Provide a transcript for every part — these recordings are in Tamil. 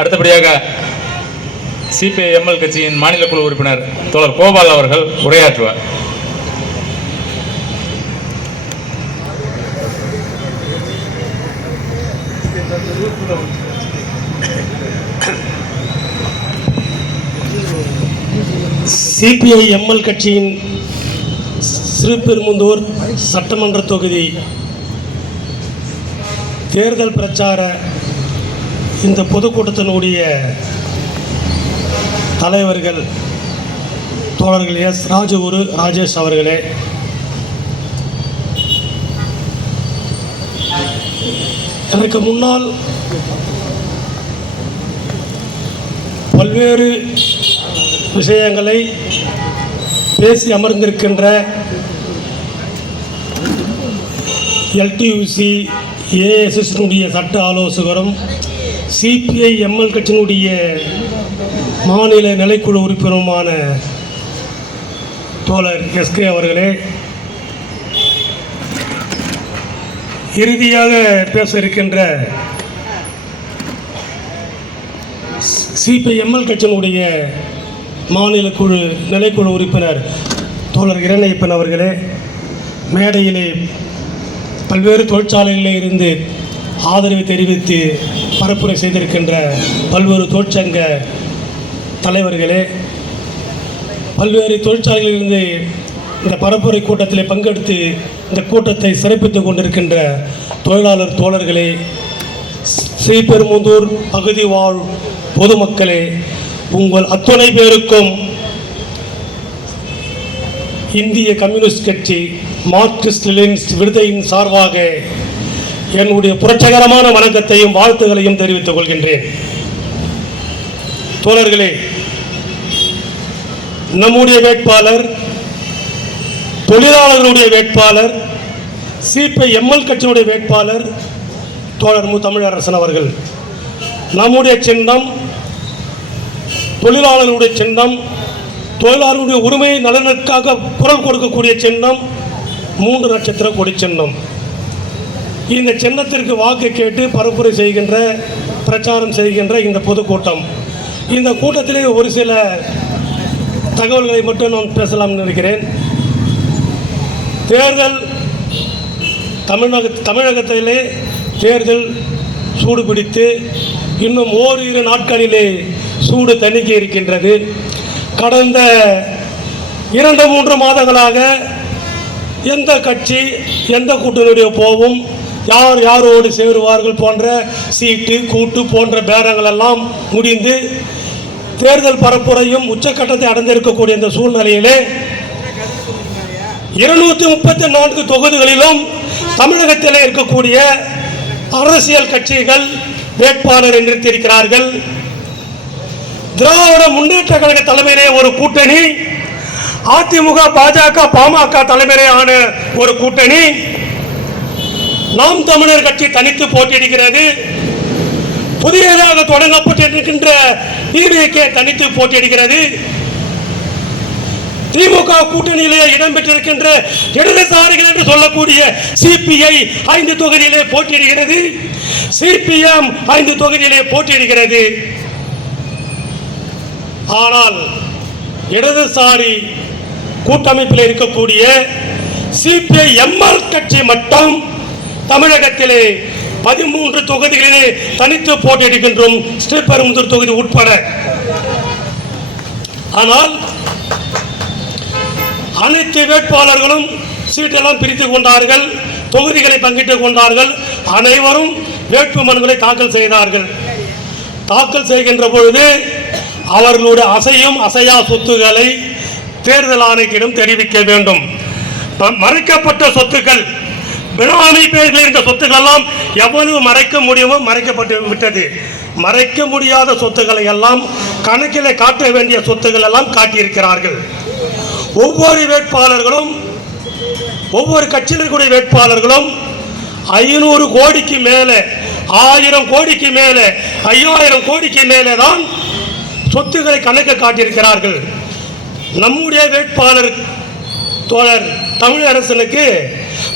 அடுத்தபடியாக சிபிஐஎம்எல் கட்சியின் மாநில குழு உறுப்பினர் தோழர் கோபால் அவர்கள் உரையாற்றுவார். சிபிஐஎம்எல் கட்சியின் ஸ்ரீபெரும்புதூர் சட்டமன்ற தொகுதி தேர்தல் பிரச்சார இந்த பொதுக்கூட்டத்தினுடைய தலைவர்கள் தோழர்கள் எஸ் ராஜகுரு ராஜேஷ் அவர்களே, எனக்கு முன்னால் பல்வேறு விஷயங்களை பேசி அமர்ந்திருக்கின்ற எல்டியூசி ஏஎஸ்எஸ்னுடைய சட்ட ஆலோசகரும் சிபிஐஎம்எல் கட்சியினுடைய மாநில நிலைக்குழு உறுப்பினருமான தோழர் எஸ்கே அவர்களே, இறுதியாக பேச இருக்கின்ற சிபிஐஎம்எல் கட்சியினுடைய மாநில நிலைக்குழு உறுப்பினர் தோழர் இரணையப்பன் அவர்களே, மேடையிலே பல்வேறு தொழிற்சாலைகளில் இருந்து ஆதரவை தெரிவித்து பரப்புரை செய்திருக்கின்ற பல்வேறு தொழிற்சங்க தலைவர்களே, பல்வேறு தொழிற்சாலைகளிலிருந்து இந்த பரப்புரை கூட்டத்தில் பங்கெடுத்து இந்த கூட்டத்தை சிறப்பித்துக் கொண்டிருக்கின்ற தொழிலாளர் தோழர்களே, ஸ்ரீபெரும்புதூர் பகுதி வாழ் பொதுமக்களே, உங்கள் அத்துணை பேருக்கும் இந்திய கம்யூனிஸ்ட் கட்சி மார்க்சிஸ்ட் லெனினிஸ்ட் விடுதலையின் சார்பாக என்னுடைய புரட்சிகரமான வணக்கத்தையும் வாழ்த்துக்களையும் தெரிவித்துக் கொள்கின்றேன். தோழர்களே, நம்முடைய வேட்பாளர், தொழிலாளர்களுடைய வேட்பாளர், சிபிஐஎம்எல் கட்சியினுடைய வேட்பாளர் தோழர் மு தமிழரசன் அவர்கள். நம்முடைய சின்னம் தொழிலாளர்களுடைய சின்னம், தொழிலாளர்களுடைய உரிமை நலனுக்காக குரல் கொடுக்கக்கூடிய சின்னம் 3 நட்சத்திர கொடி சின்னம். இந்த சின்னத்திற்கு வாக்கு கேட்டு பரப்புரை செய்கின்ற, பிரச்சாரம் செய்கின்ற இந்த பொதுக்கூட்டம், இந்த கூட்டத்திலே ஒரு சில தகவல்களை மட்டும் நான் பேசலாம் நினைக்கிறேன். தேர்தல் தமிழகத்திலே தேர்தல் சூடு பிடித்து இன்னும் ஓரிரு நாட்களிலே சூடு தணிக்கி இருக்கின்றது. கடந்த 2-3 மாதங்களாக எந்த கட்சி எந்த கூட்டணியுடைய போவும், யார் யாரோடு சேருவார்கள் போன்ற சீட்டு கூட்டு போன்ற பேரங்கள் எல்லாம் முடிந்து தேர்தல் பரப்புரையும் உச்சக்கட்டத்தை அடைந்திருக்கக்கூடிய இந்த சூழ்நிலையிலே 234 தொகுதிகளிலும் தமிழகத்தில் இருக்கக்கூடிய அரசியல் கட்சிகள் வேட்பாளர் நிறுத்தியிருக்கிறார்கள். திராவிட முன்னேற்ற கழக தலைமையிலே ஒரு கூட்டணி, அதிமுக பாஜக பாமக தலைமையிலான ஒரு கூட்டணி, நாம் தமிழர் கட்சி தனித்து போட்டியிடுகிறது. புதியதாக தொடங்கப்பட்டிருக்கின்ற டிவிகே தனித்து போட்டியிடுகிறது. திமுக கூட்டணியிலே இடம்பெற்றிருக்கின்ற இடதுசாரிகள் என்று சொல்லக்கூடிய சிபிஐ 5 தொகுதியிலே போட்டியிடுகிறது. சிபிஎம் 5 தொகுதியிலே போட்டியிடுகிறது. ஆனால் இடதுசாரி கூட்டமைப்பில் இருக்கக்கூடிய சிபிஐஎம்எல் கட்சி மட்டும் தமிழகத்திலே 13 தொகுதிகளிலே தனித்து போட்டியிடுகின்றோம், ஸ்ரீபெரும்புதூர் தொகுதி உட்பட. ஆனால் அனைத்து வேட்பாளர்களும் சீட்டெல்லாம் பிரித்துக் கொண்டார்கள், தொகுதிகளை பங்கிட்டுக் கொண்டார்கள். அனைவரும் வேட்பு மனுக்களை தாக்கல் செய்தார்கள். தாக்கல் செய்கின்ற பொழுது அவர்களுடைய அசையும் அசையா சொத்துக்களை தேர்தல் ஆணையத்திடம் தெரிவிக்க வேண்டும். மறைக்கப்பட்ட சொத்துக்கள், பினாமி பேரில் இருந்த சொத்துக்கள் எல்லாம் எவ்வளவு மறைக்க முடியுமோ மறைக்கப்பட்டு விட்டது. மறைக்க முடியாத சொத்துக்களை எல்லாம் கணக்கில் காட்ட வேண்டிய சொத்துக்கள் எல்லாம் காட்டியிருக்கிறார்கள். ஒவ்வொரு வேட்பாளர்களும், ஒவ்வொரு கட்சியில் இருக்கக்கூடிய வேட்பாளர்களும் 500 கோடிக்கு மேலே, 1000 கோடிக்கு மேலே, 5000 கோடிக்கு மேலே தான் சொத்துக்களை கணக்கு காட்டியிருக்கிறார்கள். நம்முடைய வேட்பாளர் தோழர் தமிழரசனுக்கு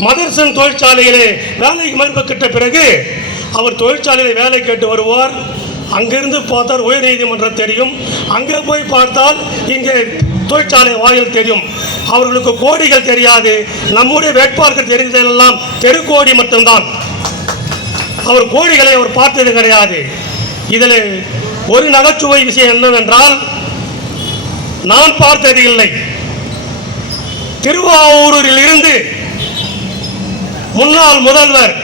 மதர்சன் தொழிற்சாலையிலே வேலைக்கு மறுப்பு கிட்ட பிறகு அவர் தொழிற்சாலையில் வேலை கேட்டு வருவார். அங்கிருந்து பார்த்தால் உயர்நீதிமன்றம் தெரியும், அங்கே போய் பார்த்தால் இங்கே தொழிற்சாலை வாயில் தெரியும். அவர்களுக்கு கோடிகள் தெரியாது. நம்முடைய வேட்பாளர்கள் தெரிந்ததெல்லாம் தெருக்கோடி மட்டும்தான். அவர் கோடிகளை அவர் பார்த்தது கிடையாது. இதில் ஒரு நகைச்சுவை விஷயம் என்னவென்றால், நான் பார்த்தது இல்லை. திருவாரூரில் இருந்து முன்னாள் முதல்வர்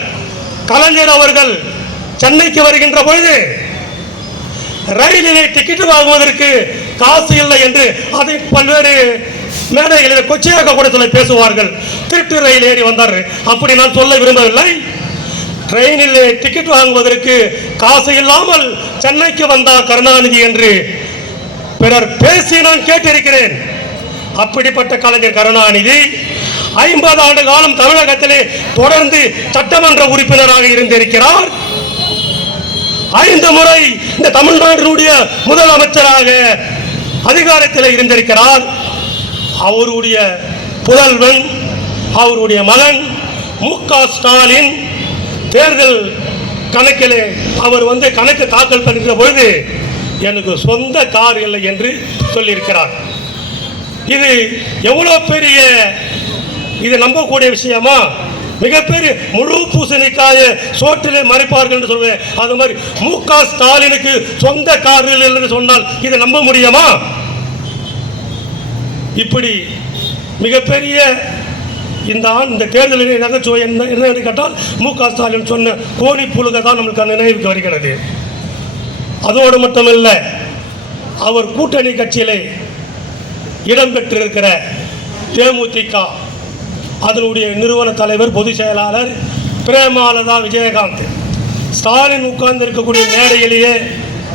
கலைஞர் அவர்கள் சென்னைக்கு வருகின்ற பொழுது ரயிலிலே டிக்கெட் வாங்குவதற்கு காசு இல்லை என்று அதை பல்வேறு மேடைகளில் கொச்சையாக கூட சொல்ல பேசுவார்கள். திருட்டு ரயில் ஏறி வந்தார். அப்படி நான் சொல்ல விரும்பவில்லை. ட்ரெயினில் டிக்கெட் வாங்குவதற்கு காசு இல்லாமல் சென்னைக்கு வந்தார் கருணாநிதி என்று பிறர் பேசி நான் கேட்டிருக்கிறேன். அப்படிப்பட்ட கலைஞர் கருணாநிதி 50 ஆண்டு காலம் தமிழகத்திலே தொடர்ந்து சட்டமன்ற உறுப்பினராக இருந்திருக்கிறார். 5 முறை இந்த தமிழ்நாட்டினுடைய முதலமைச்சராக அதிகாரத்தில் இருந்திருக்கிறார். அவருடைய புதல்வன், அவருடைய மகன் மு.க. ஸ்டாலின் தேர்தல் கணக்கிலே அவர் கணக்கு தாக்கல் பண்ணுகிற பொழுது எனக்கு சொந்த கார் இல்லை என்று சொல்லியிருக்கிறார். இது எவ்வளவு பெரிய, இது நம்பக்கூடிய விஷயமா? மிகப்பெரிய முழு பூசணிக்காய சோற்றிலே மறைப்பார்கள் என்று சொல்வேன். அது மாதிரி மு.க. ஸ்டாலினுக்கு சொந்த கார்கள் என்று சொன்னால் இதை நம்ப முடியுமா? இப்படி மிகப்பெரிய இந்த தேர்தலில் நகைச்சுவை என்ன கேட்டால், மு.க. ஸ்டாலின் சொன்ன கோணி புழுக தான் நம்மளுக்கு நினைவுக்கு வருகிறது. அதோடு மட்டுமல்ல, அவர் கூட்டணி கட்சியிலே இடம்பெற்றிருக்கிற தேமுதிக அதனுடைய நிறுவன தலைவர் பொதுச் செயலாளர் பிரேமலதா விஜயகாந்த் ஸ்டாலின் உட்கார்ந்து இருக்கக்கூடிய மேடையிலேயே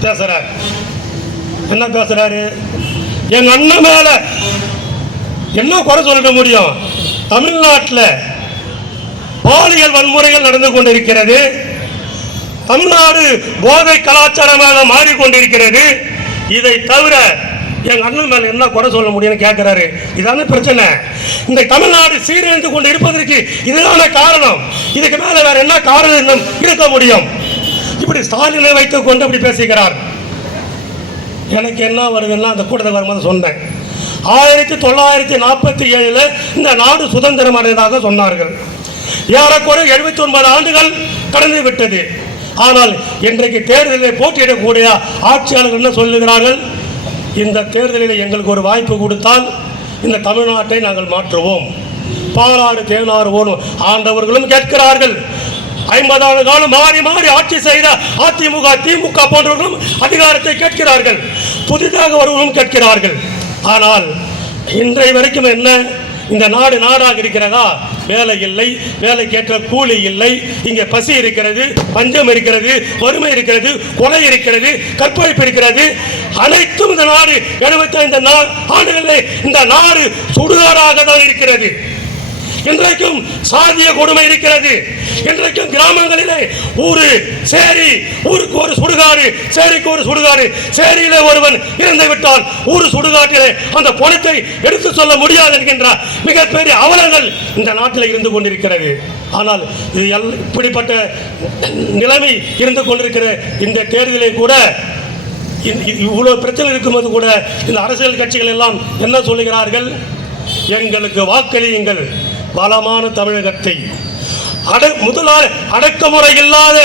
பேசுறார். என்ன பேசுறாரு? எங்க அண்ணன் மேல என்ன குறை சொல்ல முடியும்? தமிழ்நாட்டில் பாலியல் வன்முறைகள் நடந்து கொண்டிருக்கிறது. தமிழ்நாடு போதை கலாச்சாரமாக மாறிக்கொண்டிருக்கிறது. இதை தவிர எங்க அண்ணன் மேல என்ன குறை சொல்ல முடியும்னு கேட்கிறாரு. இதான பிரச்சனை. இந்த தமிழ்நாடு சீரழிந்து கொண்டு இருப்பதற்கு இதுதான காரணம். இதுக்கு மேல வேற என்ன காரணம் இருக்க முடியும்? இப்படி ஸ்டாலினை வைத்துக் கொண்டு அப்படி பேசுகிறார். எனக்கு என்ன வருதுன்னா, அந்த கூட்டத்தில் வரும்போது சொன்னேன், 1947 இந்த நாடு சுதந்திரம் அடைந்ததாக சொன்னார்கள். ஏறக்குறைய 79 ஆண்டுகள் கடந்து விட்டது. ஆனால் இன்றைக்கு தேர்தலில் போட்டியிடக்கூடிய ஆட்சியாளர்கள் என்ன சொல்லுகிறார்கள்? இந்த தேர்தலில் எங்களுக்கு ஒரு வாய்ப்பு கொடுத்தால் இந்த தமிழ்நாட்டை நாங்கள் மாற்றுவோம், பாலாறு தேனாறு ஓடும் ஆண்டவர்களும் கேட்கிறார்கள். 50 ஆண்டு காலம் மாறி மாறி ஆட்சி செய்த அதிமுக திமுக போன்றவர்களும் அதிகாரத்தை கேட்கிறார்கள், புதிதாக வருவதும் கேட்கிறார்கள். ஆனால் இன்றைய வரைக்கும் என்ன, இந்த நாடு நாடாக இருக்கிறதா? வேலை இல்லை, வேலைக்கேற்ற கூலி இல்லை, இங்கே பசி இருக்கிறது, பஞ்சம் இருக்கிறது, வறுமை இருக்கிறது, கொலை இருக்கிறது, கற்பழிப்பு இருக்கிறது. அனைத்தும் இந்த நாடு 75 ஆண்டுகளிலே இந்த நாடு சுடுகாடாக தான் இருக்கிறது. இன்றைக்கும் சாதிய கொடுமை இருக்கிறது. இன்றைக்கும் கிராமங்களிலே ஊரு சேரி, ஊருக்கு ஒரு சுடுகாடு, சேரிக்கு ஒரு சுடுகாடு, சேரியிலே ஒருவன் இறந்து விட்டால் ஊரு சுடுகாட்டிலே அந்த பணத்தை எடுத்து சொல்ல முடியாது என்கின்ற மிகப்பெரிய அவலங்கள் இந்த நாட்டில் இருந்து கொண்டிருக்கிறது. ஆனால் இது இப்படிப்பட்ட நிலைமை இருந்து கொண்டிருக்கிற இந்த தேர்தலை கூட, இவ்வளவு பிரச்சனை இருக்கும்போது கூட இந்த அரசியல் கட்சிகள் எல்லாம் என்ன சொல்லுகிறார்கள்? எங்களுக்கு வாக்களியுங்கள், பலமான தமிழகத்தை, அடக்குமுறை இல்லாத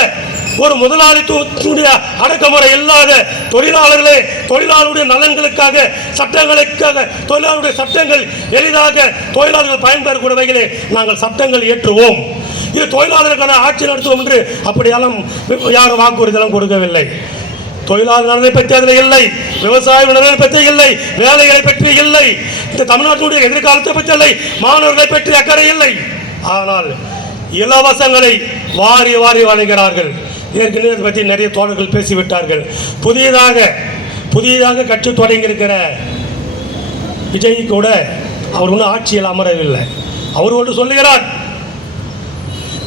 ஒரு முதலாளித்துவ அடக்குமுறை இல்லாத தொழிலாளர்களே, தொழிலாளருடைய நலன்களுக்காக, சட்டங்களுக்காக, தொழிலாளருடைய சட்டங்கள் எளிதாக தொழிலாளர்கள் பயன்பெறக்கூடிய வகையிலே நாங்கள் சட்டங்கள் ஏற்றுவோம், இது தொழிலாளர்களுக்கான ஆட்சி நடத்துவோம் என்று அப்படியெல்லாம் யாரும் வாக்குறுதியெல்லாம் கொடுக்கவில்லை. தொழிலாளர் நலனை பற்றி அதில் இல்லை, விவசாய நலனை பற்றி இல்லை, வேலைகளை பற்றி இல்லை, இந்த தமிழ்நாட்டினுடைய எதிர்காலத்தை பற்றி இல்லை, மாணவர்களை பற்றி அக்கறை இல்லை. ஆனால் இலவசங்களை வாரி வாரி வழங்குகிறார்கள். ஏற்கனவே அதை பற்றி நிறைய தோழர்கள் பேசிவிட்டார்கள். புதியதாக கட்சி தொடங்கியிருக்கிற விஜய் கூட அவர் ஒன்றும் ஆட்சியில் அமரவில்லை. அவர் ஒன்று சொல்லுகிறார்,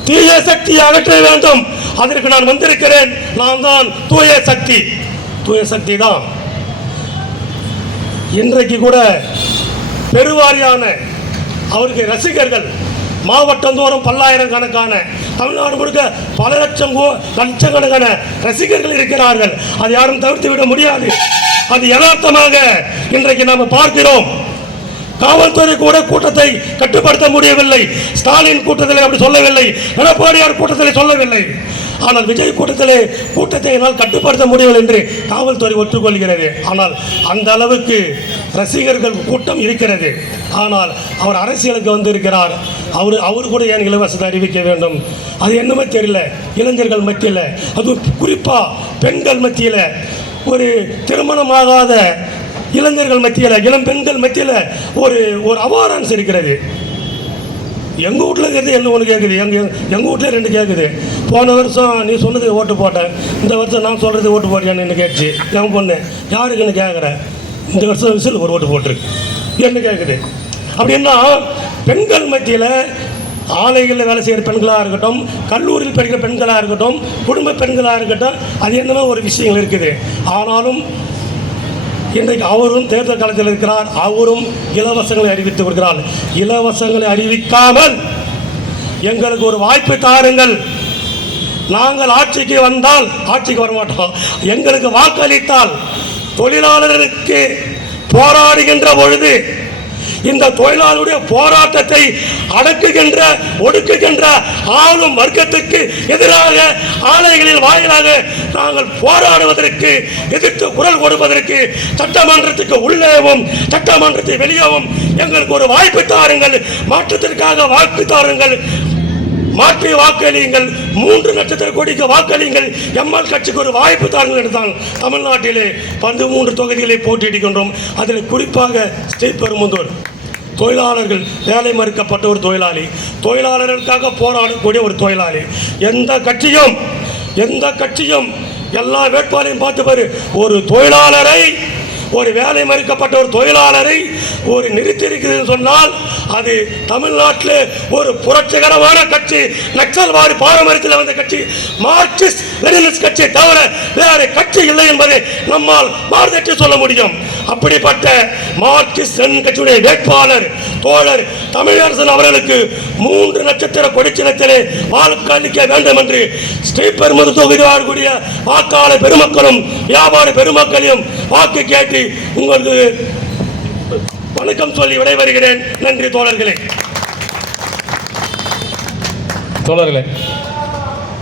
தீய சக்தியை அகற்ற வேண்டும், அதற்கு நான் வந்திருக்கிறேன், நான் தான் தூய சக்தி. தூய சக்தி தான். இன்றைக்கு கூட பெருவாரியான அவருக்கு ரசிகர்கள் மாவட்டந்தோறும் பல்லாயிரக்கணக்கான தமிழ்நாடு முழுக்க பல லட்சக்கணக்கான ரசிகர்கள் இருக்கிறார்கள். அதை யாரும் தவிர்த்து விட முடியாது. அது யதார்த்தமாக இன்றைக்கு நாம் பார்க்கிறோம். காவல்துறை கூட கூட்டத்தை கட்டுப்படுத்த முடியவில்லை. ஸ்டாலின் கூட்டத்தில் அப்படி சொல்லவில்லை, எடப்பாடியார் கூட்டத்தில் சொல்லவில்லை. ஆனால் விஜய் கூட்டத்தை என்னால் கட்டுப்படுத்த முடியவில்லை என்று காவல்துறை ஒற்றுக்கொள்கிறது. ஆனால் அந்த அளவுக்கு ரசிகர்கள் கூட்டம் இருக்கிறது. ஆனால் அவர் அரசியலுக்கு வந்திருக்கிறார். அவர் கூட ஏன் இலவசத்தை அறிவிக்க வேண்டும்? அது என்னமே தெரியல. இளைஞர்கள் மத்தியில், அது குறிப்பாக பெண்கள் மத்தியில், ஒரு திருமணமாகாத இளைஞர்கள் மத்தியில், இளம் பெண்கள் மத்தியில் ஒரு அவாரன்ஸ் இருக்கிறது. எங்கள் வீட்டில் இருக்கிறது என்ன ஒன்று கேட்குது, எங்கள் வீட்டில் 2 கேட்குது. போன வருஷம் நீ சொன்னது ஓட்டு போட்டேன், இந்த வருஷம் நான் சொல்கிறது ஓட்டு போட்டியான்னு என்ன கேட்டுச்சு. என் பொண்ணு யாருக்குன்னு கேட்குறேன். இந்த வருஷம் விசில் ஒரு ஓட்டு போட்டிருக்கு என்ன கேட்குது. அப்படின்னா பெண்கள் மத்தியில் ஆலைகளில் வேலை செய்கிற பெண்களாக இருக்கட்டும், கல்லூரியில் படிக்கிற பெண்களாக இருக்கட்டும், குடும்ப பெண்களாக இருக்கட்டும், அது என்னமோ ஒரு விஷயங்கள் இருக்குது. ஆனாலும் இன்றைக்கு அவரும் தேர்தல் களத்தில் இருக்கிறார். அவரும் இலவசங்களை அறிவித்து வருகிறார். இலவசங்களை அறிவிக்காமல் எங்களுக்கு ஒரு வாய்ப்பு தாருங்கள், நாங்கள் ஆட்சிக்கு வந்தால், ஆட்சிக்கு வரமாட்டோம், எங்களுக்கு வாக்களித்தால் தொழிலாளர்களுக்கு போராடுகின்ற பொழுது இந்த தொழிலாளருடைய போராட்டத்தை அடக்குகின்ற ஒடுக்குகின்ற ஆளும் வர்க்கத்துக்கு எதிராக ஆலைகளில் வாயிலாக நாங்கள் போராடுவதற்கு, எதிர்த்து குரல் கொடுப்பதற்கு சட்டமன்றத்துக்கு உள்ளேவும் சட்டமன்றத்தை வெளியேவும் எங்களுக்கு ஒரு வாய்ப்பு தாருங்கள், மாற்றத்திற்காக வாய்ப்பு தாருங்கள், மாற்றி வாக்களியுங்கள், 3 நட்சத்திர கொடிக்கு வாக்களியுங்கள், எம்எல் கட்சிக்கு ஒரு வாய்ப்பு தாருங்கள் என்றுதான் தமிழ்நாட்டிலே 13 தொகுதிகளை போட்டியிடுகின்றோம். அதில் குறிப்பாக ஸ்ரீபெரும்புதூர் தொழிலாளர்கள், வேலை மறுக்கப்பட்ட ஒரு தொழிலாளி, தொழிலாளர்களுக்காக போராடக்கூடிய ஒரு தொழிலாளி. எந்த கட்சியும் எல்லா வேட்பாளையும் பார்த்து பாரு, ஒரு தொழிலாளரை, ஒரு வேலை மறுக்கப்பட்ட ஒரு தொழிலாளரை ஒரு நிறுத்தியிருக்கிறது சொன்னால் அது தமிழ்நாட்டில் ஒரு புரட்சிகரமான கட்சி, நக்சல்வாதி பாரம்பரியத்தில் வந்த கட்சி, மார்க்சிஸ்ட் லெனினிஸ்ட் கட்சியை தவிர வேறு கட்சி இல்லை என்பதை நம்மால் மாறுதட்டி சொல்ல முடியும். அப்படிப்பட்ட மார்க்சிஸ்ட் லெனின் கட்சியுடைய வேட்பாளர் தோழர் தமிழரசன் அவர்களுக்கு 3 நட்சத்திர கொடிச்சின்னத்திலே வாக்களிக்க வேண்டும் என்று ஸ்ரீபெரும்புதூர் தொகுதி வாழக்கூடிய வாக்காளர் பெருமக்களும் வியாபார பெருமக்களையும் வாக்கு கேட்டு உங்களுக்கு வணக்கம் சொல்லி விடைபெறுகிறேன். நன்றி தோழர்களே.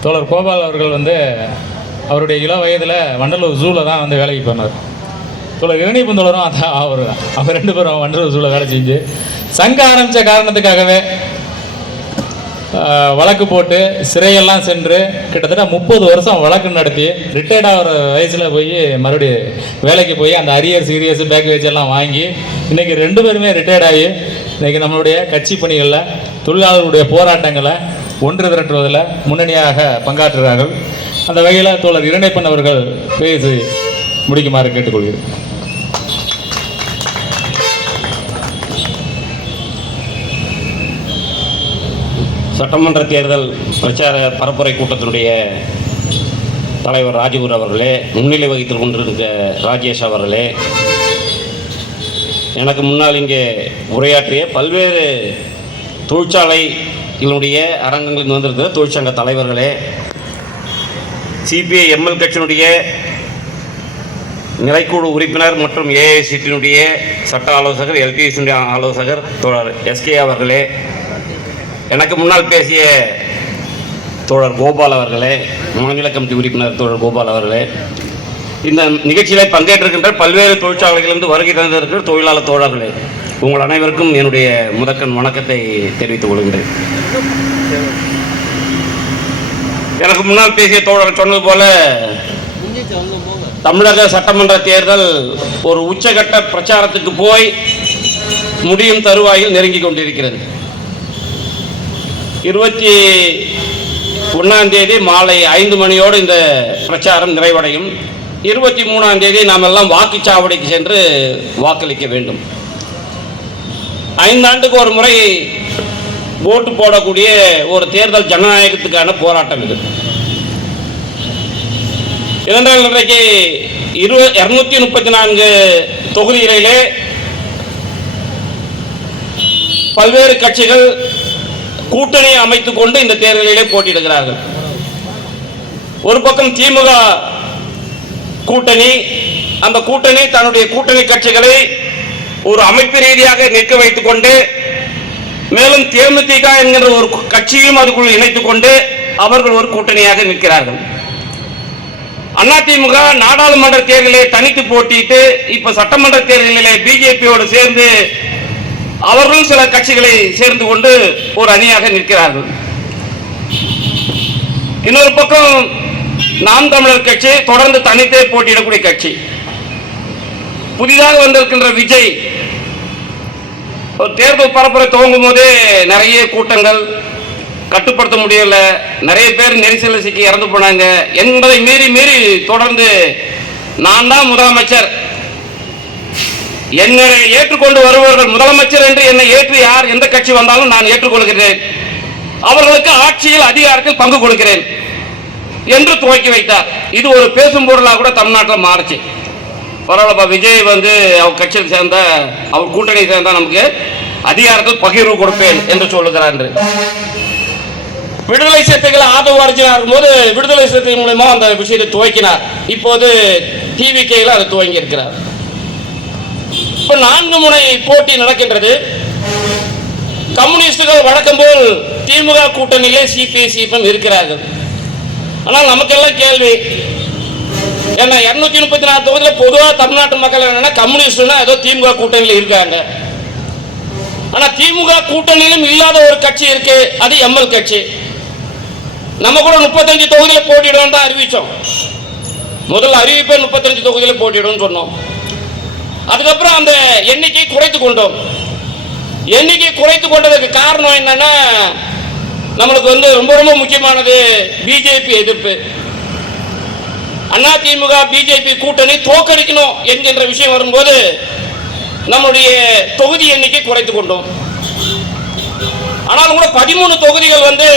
தோழர் கோபால் அவர்கள் அவருடைய இள வயதில் வண்டலூர் ஜூவில் தான் வேலைக்கு போனார். தோழர் இரணீப்பன் தோழரும் அவர் 2 பேரும் வண்டலூர் ஜூவில் வேலை செஞ்சு சங்கம் ஆரம்பித்த காரணத்துக்காகவே வழக்கு போட்டு சிறையெல்லாம் சென்று கிட்டத்தட்ட 30 வருஷம் வழக்கு நடத்தி ரிட்டையர்ட் ஆகிற வயசில் போய் மறுபடியும் வேலைக்கு போய் அந்த அரியர் சீரியஸ் பேக்கேஜ் எல்லாம் வாங்கி இன்றைக்கி 2 பேருமே ரிட்டையர்ட் ஆகி இன்றைக்கி நம்மளுடைய கட்சி பணிகளில் தொழிலாளர்களுடைய போராட்டங்களை ஒன்று திரட்டுவதில் முன்னணியாக பங்காற்றுகிறார்கள். அந்த வகையில் தோழர் இரணீப்பன் அவர்கள் பேசி முடிக்குமாறு கேட்டுக்கொள்கிறேன். சட்டமன்ற தேர்தல் பிரச்சார பரப்புரை கூட்டத்தினுடைய தலைவர் ராஜகுரு அவர்களே, முன்னிலை வகித்துக் கொண்டிருக்க ராஜேஷ் அவர்களே, எனக்கு முன்னால் இங்கே உரையாற்றிய பல்வேறு தொழிற்சாலைகளுடைய அரங்கங்களில் வந்திருக்கிற தொழிற்சங்க தலைவர்களே, சிபிஐ எம்எல் கட்சியினுடைய நிலைக்குழு உறுப்பினர் மற்றும் ஏஐசிடியினுடைய சட்ட ஆலோசகர், எல்டிசியினுடைய ஆலோசகர் தோழர் எஸ்கே அவர்களே, எனக்கு முன்னால் பேசிய தோழர் கோபால் அவர்களே, மாநில கமிட்டி உறுப்பினர் தோழர் கோபால் அவர்களே, இந்த நிகழ்ச்சியில் பங்கேற்றிருக்கின்ற பல்வேறு தொழிற்சாலைகளிலிருந்து வருகை தந்திருக்கிற தொழிலாளர் தோழர்களே, உங்கள் அனைவருக்கும் என்னுடைய முதற்கண் வணக்கத்தை தெரிவித்துக் கொள்கின்றேன். எனக்கு முன்னால் பேசிய தோழர் சொன்னது போல தமிழக சட்டமன்ற தேர்தல் ஒரு உச்சகட்ட பிரச்சாரத்துக்கு போய் முடியும் தருவாயில் நெருங்கி கொண்டிருக்கிறது. 21ஆம் தேதி மாலை 5 மணியோடு இந்த பிரச்சாரம் நிறைவடையும். 23ஆம் தேதி நாம் எல்லாம் வாக்குச்சாவடிக்கு சென்று வாக்களிக்க வேண்டும். 5 ஆண்டுக்கு ஒரு முறை ஓட்டு போடக்கூடிய ஒரு தேர்தல் ஜனநாயகத்துக்கான போராட்டம் இது. இதனால் இன்றைக்கு 234 தொகுதிகளிலே பல்வேறு கட்சிகள் கூட்டணி அமைத்துக் கொண்டு இந்த தேர்தலிலே போட்டியிடுகிறார்கள். ஒரு பக்கம் திமுக கூட்டணி, அந்த கூட்டணி தன்னுடைய கூட்டணி கட்சிகளை ஒரு அமைப்பு ரீதியாக நிற்க வைத்துக் கொண்டு, மேலும் தேமுதிக என்கிற ஒரு கட்சியும் அதுக்குள் இணைத்துக் கொண்டு அவர்கள் ஒரு கூட்டணியாக நிற்கிறார்கள். அதிமுக நாடாளுமன்ற தேர்தலிலே தனித்து போட்டியிட்டு இப்ப சட்டமன்ற தேர்தலிலே பிஜேபியோடு சேர்ந்து அவர்களும் சில கட்சிகளை சேர்ந்து கொண்டு ஒரு அணியாக நிற்கிறார்கள். இன்னொரு பக்கம் நாம் தமிழர் கட்சி தொடர்ந்து தனித்தே போட்டியிடக்கூடிய கட்சி. புதிதாக வந்திருக்கின்ற விஜய் ஒரு தேர்தல் பரப்புரை துவங்கும் போதே நிறைய கூட்டங்கள், கட்டுப்படுத்த முடியல, நிறைய பேர் நெரிசலில் சிக்கி இறந்து போனாங்க என்பதை மீறி தொடர்ந்து நான் தான் முதலமைச்சர், என்னை ஏற்றுக்கொண்டு வருபவர்கள் முதலமைச்சர் என்று என்னை ஏற்று யார் எந்த கட்சி வந்தாலும் நான் ஏற்றுக்கொள்கிறேன், அவர்களுக்கு ஆட்சியில் அதிகாரத்தில் பங்கு கொடுக்கிறேன் என்று துவக்கி வைத்தார். இது ஒரு பேசும் பொருளாக கூட தமிழ்நாட்டில் மாறுச்சு. பரவாயில்லப்பா, விஜய் வந்து அவர் கட்சியில் சேர்ந்த, அவர் கூட்டணி சேர்ந்தா நமக்கு அதிகாரத்தில் பகிர்வு கொடுப்பேன் என்று சொல்லுகிறார். விடுதலை சிறுத்தைகள் ஆதரவு அறிஞர் போது விடுதலை சிறுத்தை மூலமா அந்த விஷயத்தை துவக்கினார். இப்போது டிவிகேல அதை துவங்கி இருக்கிறார். இப்ப 4 முனை போட்டி நடக்கின்றது. கம்யூனிஸ்டுகள் வழக்கம் போல் திமுக கூட்டணியிலே சிபிஎம் இருக்கிறார்கள். ஆனால் நமக்கெல்லாம் கேள்வி, ஏன்னா 234 தொகுதியில் பொதுவாக தமிழ்நாட்டு மக்கள் என்னன்னா கம்யூனிஸ்ட்னா ஏதோ திமுக கூட்டணியில் இருக்காங்க. ஆனா திமுக கூட்டணியிலும் இல்லாத ஒரு கட்சி இருக்கு, அது எம்எல் கட்சி. நம்ம கூட 35 தொகுதியில் போட்டியிடும் தான் அறிவிச்சோம். முதல் அறிவிப்பே 35 தொகுதியில் போட்டியிடும் சொன்னோம். அதுக்கப்புறம் அந்த எண்ணிக்கை குறைத்து கொண்டோம். எண்ணிக்கை குறைத்து கொண்டதுக்கு காரணம் என்னன்னா, நம்மளுக்கு வந்து ரொம்ப ரொம்ப முக்கியமானது பிஜேபி எதிர்ப்பு. அதிமுக பிஜேபி கூட்டணி தோற்கடிக்கணும் என்கின்ற விஷயம் வரும்போது நம்முடைய தொகுதி எண்ணிக்கை குறைத்து கொண்டோம். ஆனாலும் கூட 13 தொகுதிகள் வந்து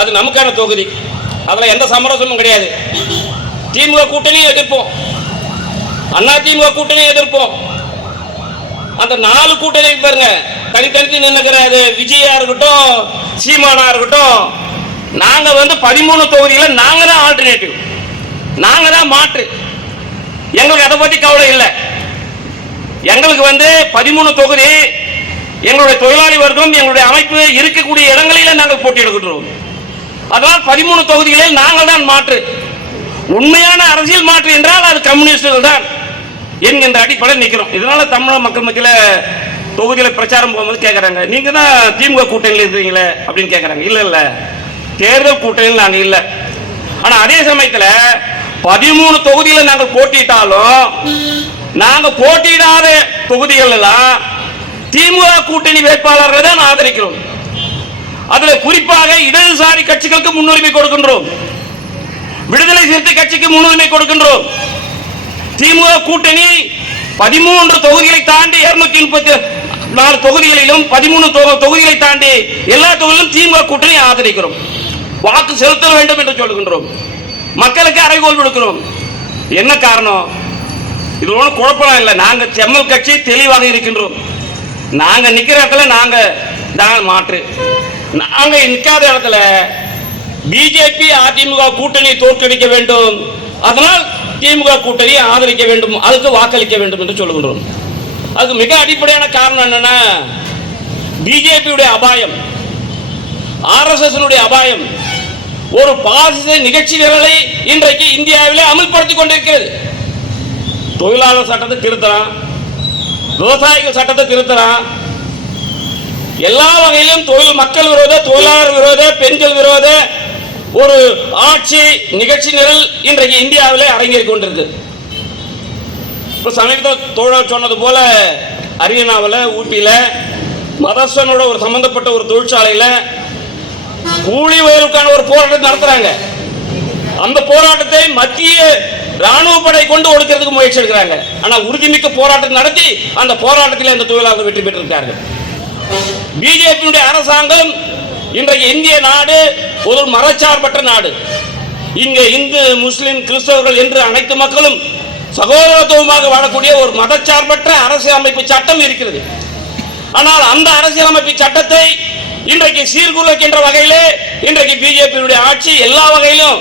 அது நமக்கான தொகுதி, அதுல எந்த சமரசமும் கிடையாது. திமுக கூட்டணி எதிர்ப்போம், அதிமுக கூட்டணி எதிர்ப்போம். அந்த 4 கூட்டணி பாருங்க, தனித்தனித்து நின்னுக்கிறாரு. விஜயா இருக்கட்டும், சீமானா இருக்கட்டும், நாங்க வந்து 13 தொகுதியில நாங்க தான் ஆல்டர்னேட்டிவ், நாங்க தான் மாற்று. எங்களுக்கு அதை பத்தி கவலை இல்லை. எங்களுக்கு வந்து 13 தொகுதி எங்களுடைய தொழிலாளி வர்க்கம், எங்களுடைய அமைப்பு இருக்கக்கூடிய இடங்களில நாங்கள் போட்டியிடுகின்றோம். அதனால் 13 தொகுதிகளில் நாங்கள் தான் மாற்று. உண்மையான அரசியல் மாற்று என்றால் அது கம்யூனிஸ்டுகள் தான் என்கின்ற அடிப்படையில் நிற்கிறோம். இதனால தமிழக மக்கள் மத்தியில் தொகுதியில் பிரச்சாரம் போகும்போது கேட்குறாங்க, நீங்க தான் திமுக கூட்டணியில் இருக்கிறீங்களே அப்படின்னு கேட்குறாங்க. இல்லை இல்லை, தேர்தல் கூட்டணியில் நாங்கள் இல்லை. ஆனால் அதே சமயத்தில் 13 தொகுதியில் நாங்கள் போட்டியிட்டாலும் நாங்கள் போட்டியிடாத தொகுதிகள் எல்லாம் திமுக கூட்டணி வேட்பாளர்களை தான் ஆதரிக்கிறோம். அதுல குறிப்பாக இடதுசாரி கட்சிகளுக்கு முன்னுரிமை கொடுக்கின்றோம், விடுதலை சிறுத்தை கட்சிக்கு முன்னுரிமை கொடுக்கின்றோம். திமுக கூட்டணி 13 தொகுதிகளை தாண்டி 234 தொகுதிகளிலும் 13 தொகுதிகளை தாண்டி எல்லா தொகுதியிலும் திமுக கூட்டணி ஆதரிக்கிறோம். வாக்கு செலுத்த வேண்டும் என்று சொல்லுகின்றோம், மக்களுக்கு அறைகோல் விடுக்கிறோம். என்ன காரணம்? இது ஒன்றும் குழப்பம் இல்லை. நாங்க செம்மல் கட்சி தெளிவாக இருக்கின்றோம். நாங்க நிக்கிற இடத்துல நாங்க தான் மாற்று. நாங்க நிற்காத இடத்துல பிஜேபி அதிமுக கூட்டணி தோற்கடிக்க வேண்டும், அதனால் திமுக கூட்டணியை ஆதரிக்க வேண்டும், அதுக்கு வாக்களிக்க வேண்டும் என்று சொல்லுகின்றோம். அதுக்கு மிக அடிப்படையான காரணம் என்னன்னா, பிஜேபியுடைய அபாயம், ஆர்எஸ்எஸ் அபாயம், ஒரு பாசிச நிகழ்ச்சி நிரலை இன்றைக்கு இந்தியாவிலே அமல்படுத்திக் கொண்டிருக்கிறது. தொழிலாளர் சட்டத்தை திருத்தலாம், விவசாயிகள் சட்டத்தை திருத்தலாம், எல்லா வகையிலும் தொழில் மக்கள் விரோத, தொழிலாளர் விரோத, பெண்கள் விரோத ஒரு ஆட்சி நிகழ்ச்சி நிரல் இன்றைக்கு இந்தியாவிலே அரங்கேறிக் கொண்டிருக்கு. இப்ப சமீபத்தில் தோழர் சொன்னது போல அரியானாவில், ஊட்டியில மதர்சனோட ஒரு சம்பந்தப்பட்ட ஒரு தொழிற்சாலையில கூலி உயர்வுக்கான ஒரு போராட்டத்தை நடத்துறாங்க. அந்த போராட்டத்தை மத்திய ராணுவ படை கொண்டு ஒடுக்கிறதுக்கு முயற்சி எடுக்கிறாங்க. ஆனா உறுதிமிக்க போராட்டம் நடத்தி அந்த போராட்டத்தில் அந்த தொழிலாளர்கள் வெற்றி பெற்றிருக்கார்கள். பிஜேபியுடைய அரசாங்கம் இன்றைக்கு இந்திய நாடு ஒரு மதச்சார்பற்ற நாடு. இங்க இந்து, முஸ்லிம், கிறிஸ்தவர்கள் என்று அனைத்து மக்களும் சகோதரத்துவமாக வாழக்கூடிய ஒரு மதச்சார்பற்ற அரசியலமைப்பு சட்டம் இருக்கிறது. ஆனால் அந்த அரசியலமைப்பு சட்டத்தை இன்றைக்கு சீர்குலைக்கின்ற வகையிலே இன்றைக்கு பிஜேபியுடைய ஆட்சி எல்லா வகையிலும்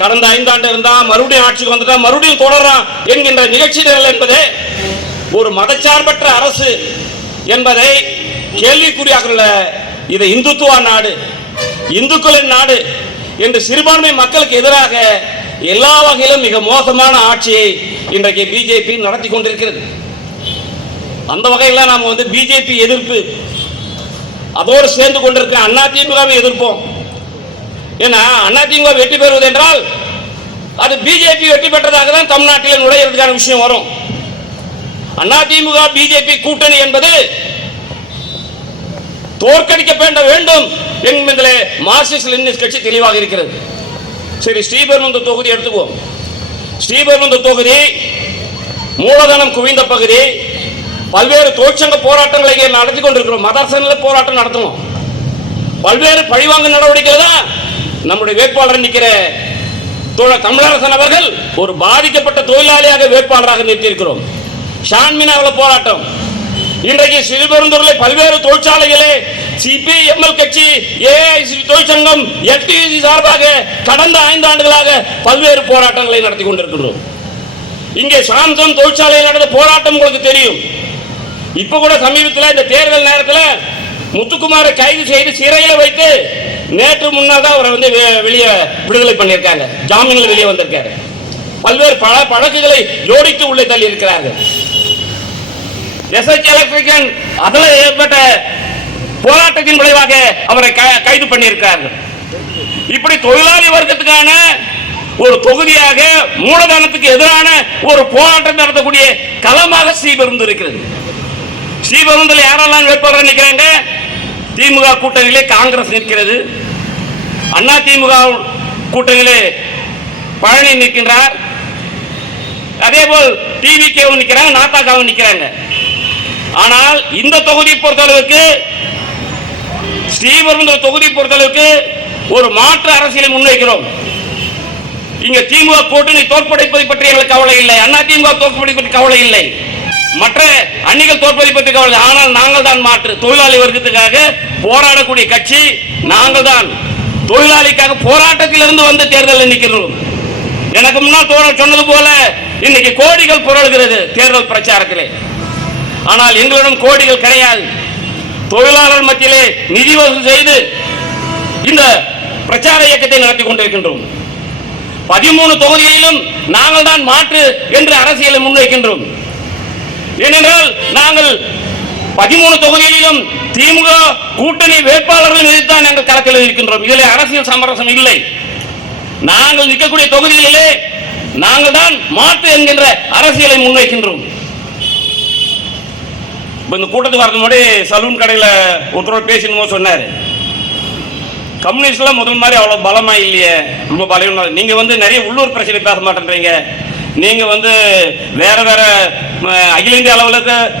கடந்த 5 ஆண்டு இருந்தா மறுபடியும் ஆட்சிக்கு வந்துட்டா மறுபடியும் தொடரான் என்கின்ற நிகழ்ச்சி நிரல் என்பது ஒரு மதச்சார்பற்ற அரசு என்பதை கேள்விக்குறியாக்குள்ள இதை இந்துத்துவ நாடு, இந்துக்களின் நாடு என்று சிறுபான்மை மக்களுக்கு எதிராக எல்லா வகையிலும் மிக மோசமான ஆட்சியை இன்றைக்கு பிஜேபி நடத்தி கொண்டிருக்கிறது. அந்த வகையில் நாம் பிஜேபி எதிர்ப்பு அதோடு சேர்ந்து கொண்டிருக்க அதிமுகவை எதிர்ப்போம். ஏன்னா அதிமுக வெற்றி பெறுவது என்றால் அது பிஜேபி வெற்றி பெற்றதாக தான் தமிழ்நாட்டில் நுழையிறதுக்கான விஷயம் வரும். அதிமுக பிஜேபி கூட்டணி என்பது தோற்கடிக்கப்பட வேண்டும் என்பதிலே மார்க்சிஸ்ட் லெனினிஸ்ட் கட்சி தெளிவாக இருக்கிறது. சரி, ஸ்ரீபெரும்புதூர் தொகுதி எடுத்துக்குவோம். ஸ்ரீபெரும்புதூர் தொகுதி மூலதனம் குவிந்த பகுதி. பல்வேறு தொழிற்சங்க போராட்டங்களை நடத்தி கொண்டிருக்கிறோம். மதரசனில் போராட்டம் நடத்துவோம். பல்வேறு பழிவாங்க நடவடிக்கைகள் தான் நம்முடைய வேட்பாளர் நிற்கிற தோழர் தமிழரசன் அவர்கள் ஒரு பாதிக்கப்பட்ட தொழிலாளியாக வேட்பாளராக நிறுத்தியிருக்கிறோம். ஷான்மினாவில் போராட்டம். இன்றைக்கு ஸ்ரீபெரும்புதூரில் பல்வேறு தொழிற்சாலைகளே சிபிஎம்எல் கட்சி, ஏஐசி தொழிற்சங்கம், எல்டிசி சார்பாக கடந்த 5 ஆண்டுகளாக பல்வேறு போராட்டங்களை நடத்தி கொண்டிருக்கிறோம். இங்கே சாம்சங் தொழிற்சாலையில் நடந்த போராட்டம் உங்களுக்கு தெரியும். இப்ப கூட சமீபத்தில் இந்த தேர்தல் நேரத்தில் முத்துக்குமாரை கைது செய்து சிறையில் வைத்து நேற்று முன்னால் தான் அவரை வெளியே விடுதலை பண்ணியிருக்காங்க. ஜாமீனில் வெளியே வந்திருக்காரு. பல்வேறு பழக்குகளை ஜோடித்து உள்ளே தள்ளி இருக்கிறார்கள். எஸ்எச் எலக்ட்ரிக்கன் அதில் ஏற்பட்ட போராட்டத்தின் விளைவாக அவரை கைது பண்ணியிருக்கிறார்கள். இப்படி தொழிலாளி வர்க்கத்துக்கான ஒரு தொகுதியாக மூலதனத்துக்கு எதிரான ஒரு போராட்டம் நடத்தக்கூடிய களமாக ஸ்ரீபெரும்புதூர் இருக்கிறது. ஸ்ரீபெரும்புதூரில் யாரெல்லாம் வேட்பாளர் நிற்கிறாங்க? திமுக கூட்டணியிலே காங்கிரஸ் நிற்கிறது. அதிமுக கூட்டணியிலே பழனி நிற்கின்றார். அதேபோல் டிவிகேவும் நிற்கிறாங்க, நாத்தாக்காவும் நிற்கிறாங்க. ஆனால் இந்த தொகுதியை பொறுத்தளவுக்கு, ஸ்ரீபெரும்புதூர் தொகுதியை பொறுத்தளவுக்கு ஒரு மாற்று அரசியலை முன்வைக்கிறோம். இங்க திமுக கூட்டணி தோற்படைப்பதை பற்றி எங்களுக்கு கவலை இல்லை. அதிமுக தோற்பதை பற்றி கவலை இல்லை. மற்ற அணிகள் தோற்பதை பற்றி கவலை. ஆனால் நாங்கள் தான் மாற்று தொழிலாளி வர்க்கத்துக்காக போராடக்கூடிய கட்சி நாங்கள் தான். தொழிலாளிக்காக போராட்டத்திலிருந்து வந்து தேர்தலில் நிற்கிறோம். எனக்கு முன்னால் தோழர் சொன்னது போல இன்னைக்கு கோடிகள் புரளுகிறது தேர்தல் பிரச்சாரத்திலே. ஆனால் எங்களிடம் கோடிகள் கிடையாது. தொழிலாளர் மத்தியிலே நிதி வசூல் செய்து இந்த பிரச்சார இயக்கத்தை நடத்தி கொண்டிருக்கின்றோம். 13 தொகுதிகளிலும் நாங்கள் தான் மாற்று என்று அரசியலை முன்வைக்கின்றோம். ஏனென்றால் நாங்கள் 13 தொகுதிகளிலும் திமுக கூட்டணி வேட்பாளர்கள் எதிர்த்தான் நாங்கள் களத்தில் இருக்கின்றோம். இதில் அரசியல் சமரசம் இல்லை. நாங்கள் நிற்கக்கூடிய தொகுதிகளிலே நாங்கள் தான் மாற்று என்கின்ற அரசியலை முன்வைக்கின்றோம். இந்த கூட்டத்துக்கு வரது முன்னாடி சலூன் கடையில் ஒருத்தரோடு பேசணுமோ சொன்னார், கம்யூனிஸ்ட்லாம் முதல் மாதிரி அவ்வளோ பலமாக இல்லையே, ரொம்ப பலவீனம். நீங்கள் நிறைய உள்ளூர் பிரச்சனை பேச மாட்டேன்றீங்க. நீங்கள் வேற வேற அகில இந்திய அளவில்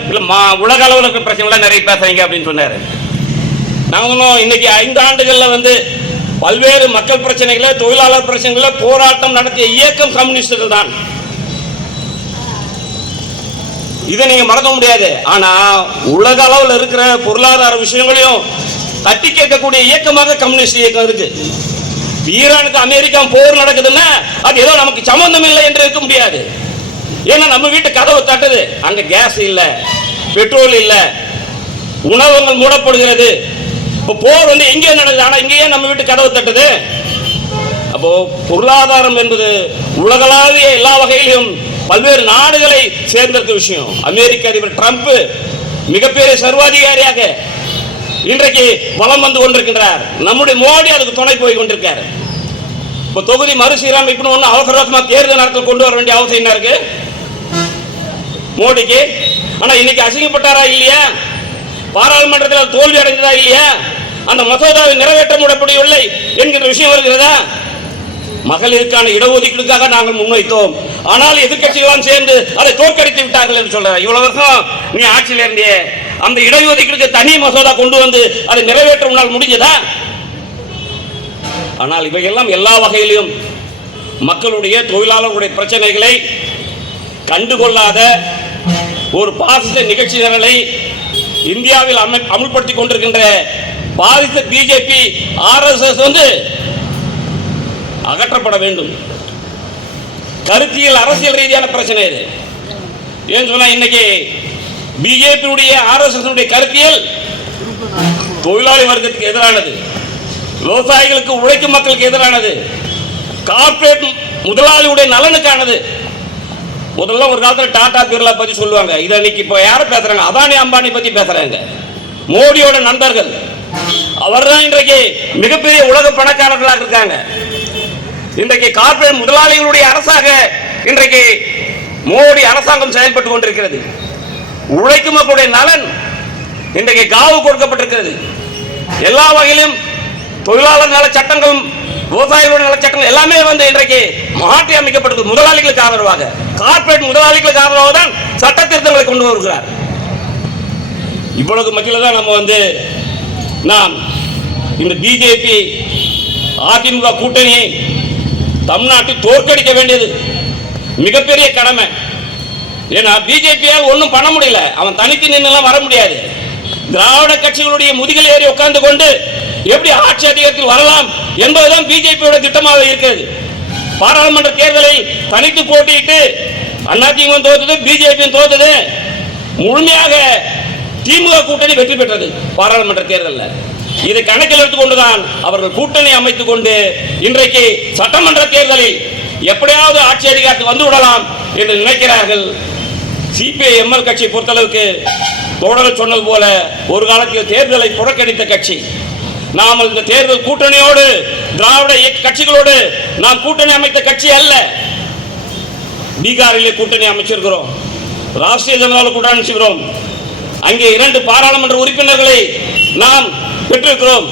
இல்லை உலக அளவில் இருக்கிற பிரச்சனைலாம் நிறைய பேசுறீங்க அப்படின்னு சொன்னார். நாங்கள் இன்னைக்கு 5 ஆண்டுகளில் பல்வேறு மக்கள் பிரச்சனைகளை, தொழிலாளர் பிரச்சனைகளை போராட்டம் நடத்திய இயக்கம் கம்யூனிஸ்டுகள் தான். இதை நீங்க மறக்க முடியாது. ஆனா உலக அளவில் இருக்கிற பொருளாதார விஷயங்களையும் தட்டி கேட்கக்கூடிய இயக்கமாக கம்யூனிஸ்ட் இயக்கம் இருக்கு. ஈரானுக்கு அமெரிக்கா போர் நடக்குதுன்னா அது ஏதோ நமக்கு சம்பந்தம் இல்லை என்று இருக்க முடியாது. ஏன்னா நம்ம வீட்டு கதவு தட்டுது, அங்க கேஸ் இல்ல, பெட்ரோல் இல்ல, உணவகங்கள் மூடப்படுகிறது. இப்போ போர் எங்கே நடக்குது, ஆனா இங்கேயே நம்ம வீட்டு கதவு தட்டுது. அப்போ பொருளாதாரம் என்பது உலகளாவிய எல்லா வகையிலும் பல்வேறு நாடுகளை சேர்ந்திருக்க விஷயம். அமெரிக்க அதிபர் ட்ரம்ப் மிகப்பெரிய சர்வாதிகாரியாக இன்றைக்கு வலம் வந்து கொண்டிருக்கின்றார். நம்முடைய மோடி அதுக்கு துணை போய் கொண்டிருக்காரு. இப்போ தொகுதி மறுசீரமைப்புன்னு ஒன்று அவசரமா தேர்தல் நடத்தல் கொண்டு வர வேண்டிய அவசியம் என்ன இருக்கு மோடிக்கு? ஆனா இன்னைக்கு அசிங்கப்பட்டாரா இல்லையா? பாராளுமன்றத்தில் தோல்வி அடைந்ததா இல்லையா? அந்த மசோதாவை நிறைவேற்ற முடியவில்லை என்கிற விஷயம் வருகிறதா? மகளிருக்கான இடஒதுக்கீடுக்காக நாங்கள் முன்வைத்தோம். ஆனால் எதிர்கட்சிகளும் சேர்ந்து அதை தோற்கடித்து விட்டார்கள் என்று சொல்ற. இவ்வளவு வருஷம் நீ ஆட்சியில் இருந்தே அந்த இடஒதுக்கீடுக்கு தனி மசோதா கொண்டு வந்து அதை நிறைவேற்ற உன்னால் முடிஞ்சதா? ஆனால் இவையெல்லாம் எல்லா வகையிலும் மக்களுடைய தொழிலாளர்களுடைய பிரச்சனைகளை கண்டுகொள்ளாத ஒரு பாசிச நிகழ்ச்சி நிரலை இந்தியாவில் அமுல்படுத்திக் கொண்டிருக்கின்ற பாரிச பிஜேபி RSS அகற்றப்பட வேண்டும். கருத்தியல் அரசியல் ரீதியான பிரச்சனை இது. ஏன்னு சொன்னா இன்னைக்கு பிஜேபியுடைய RSS கருத்தியல் தொழிலாளி வர்க்கத்துக்கு எதிரானது, விவசாயிகளுக்கு, உழைக்கும் மக்களுக்கு எதிரானது, கார்ப்பரேட் முதலாளியுடைய நலனுக்கானது. முதல்ல ஒரு காலத்தில் டாடா பிர்லா பத்தி சொல்லுவாங்க. இதை இன்னைக்கு இப்போ யாரை பேசுறாங்க? அதானி அம்பானி பத்தி பேசுறாங்க. மோடியோட நண்பர்கள் அவர்தான் இன்றைக்கு மிகப்பெரிய உலக பணக்காரர்களாக இருக்காங்க. இன்றைக்கு கார்ப்பரேட் முதலாளிகளுடைய அரசாக இன்றைக்கு மோடி அரசாங்கம் செயல்பட்டு கொண்டிருக்கிறது. உழைக்கும் மக்களுடைய நலன் இன்றைக்கு காவு கொடுக்கப்பட்டிருக்கிறது. எல்லா வகையிலும் தொழிலாளர் நல சட்டங்களும் விவசாயிகளுடைய நல சட்டங்கள் எல்லாமே இன்றைக்கு மாற்றி அமைக்கப்பட்டது. முதலாளிகளுக்கு ஆதரவாக, கார்ப்பரேட் முதலாளிகளுக்கு ஆதரவாக தான் சட்ட திருத்தங்களை கொண்டு வருகிறார். இவ்வளவு மத்தியில் தான் நாம் இந்த பிஜேபி அதிமுக கூட்டணியை தமிழ்நாட்டில் தோற்கடிக்க வேண்டியது மிகப்பெரிய கடமை. ஏன்னா பிஜேபியால் ஒன்றும் பண்ண முடியல. அவன் தனித்து நின்றுலாம் வர முடியாது. திராவிட கட்சிகளுடைய முதுகில் ஏறி உட்கார்ந்து கொண்டு எப்படி ஆட்சி அதிகாரத்தில் வரலாம் என்பதுதான் பிஜேபியோட திட்டமாக இருக்கிறது. பாராளுமன்ற தேர்தலில் தனித்து போட்டியிட்டு அதிமுக தோற்றது, பிஜேபி தோற்றது. முழுமையாக திமுக கூட்டணி வெற்றி பெற்றது பாராளுமன்ற தேர்தலில். இதை கணக்கில் எடுத்துக்கொண்டுதான் அவர்கள் கூட்டணி அமைத்துக் கொண்டு இன்றைக்கு சட்டமன்ற தேர்தலில் எப்படியாவது ஆட்சி அதிகாரத்துக்கு வந்து விடலாம் என்று நினைக்கிறார்கள். CPI-ML கட்சியை பொறுத்தளவுக்கு தோழர்கள் சொன்னது போல ஒரு காலத்தில் தேர்தலை புறக்கணித்த கட்சி. நாம் இந்த தேர்தல் கூட்டணியோடு, திராவிட கட்சிகளோடு நாம் கூட்டணி அமைத்த கட்சி அல்ல. பீகாரிலே கூட்டணி அமைச்சிருக்கிறோம், ராஷ்டிரிய ஜனதாவில் கூட்டணி அமைச்சிருக்கிறோம். அங்கே 2 பாராளுமன்ற உறுப்பினர்களை நாம் பெற்றிருக்கிறோம்,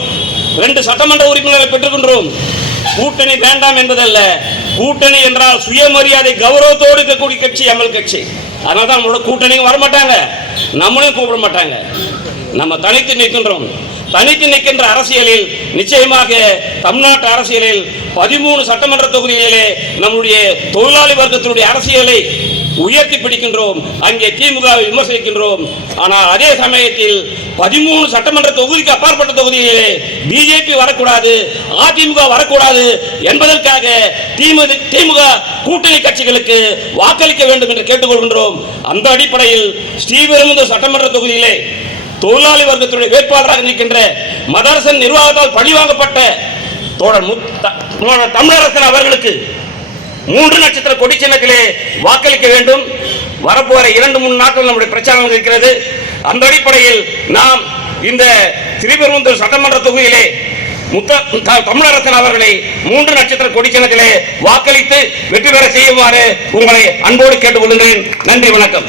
2 சட்டமன்ற உறுப்பினர்களை பெற்றுக்கின்றோம். கூட்டணி வேண்டாம் என்பதல்ல, கூட்டணி என்றால் சுயமரியாதை கௌரவத்தோடு இருக்கக்கூடிய கட்சி ML கட்சி. அதனால தான் நம்மளோட கூட்டணியும் வரமாட்டாங்க, நம்மளையும் கூப்பிட மாட்டாங்க. நம்ம தனித்து நிற்கின்றோம். தனித்து நிற்கின்ற அரசியலில் நிச்சயமாக தமிழ்நாட்டு அரசியலில் 13 சட்டமன்ற தொகுதிகளிலே நம்முடைய தொழிலாளி வர்க்கத்தினுடைய அரசியலை உயர்த்தி பிடிக்கின்றோம். அங்கே திமுகவை விமர்சிக்கின்றோம். ஆனால் அதே சமயத்தில் 13 சட்டமன்ற தொகுதிக்கு அப்பாற்பட்ட தொகுதியிலே பிஜேபி வரக்கூடாது, அதிமுக வரக்கூடாது என்பதற்காக திமுக கூட்டணி கட்சிகளுக்கு வாக்களிக்க வேண்டும் என்று கேட்டுக்கொள்கின்றோம். அந்த அடிப்படையில் ஸ்ரீபெரும்புதூர் சட்டமன்ற தொகுதியிலே தொழிலாளி வர்க்கத்தினுடைய வேட்பாளராக நிற்கின்ற மதரசன் நிர்வாகத்தால் பழிவாங்கப்பட்ட தோழர் தமிழரசன் அவர்களுக்கு 3 நட்சத்திர கொடி சின்னத்திலே வாக்களிக்க வேண்டும். வரப்போற 2-3 நாட்கள் நம்முடைய பிரச்சாரம் இருக்கிறது. அந்த அடிப்படையில் நாம் இந்த ஸ்ரீபெரும்புதூர் சட்டமன்ற தொகுதியிலே தமிழரசன் அவர்களை 3 நட்சத்திர கொடி சின்னத்திலே வாக்களித்து வெற்றி பெற செய்யுமாறு உங்களை அன்போடு கேட்டுக்கொள்கின்றேன். நன்றி, வணக்கம்.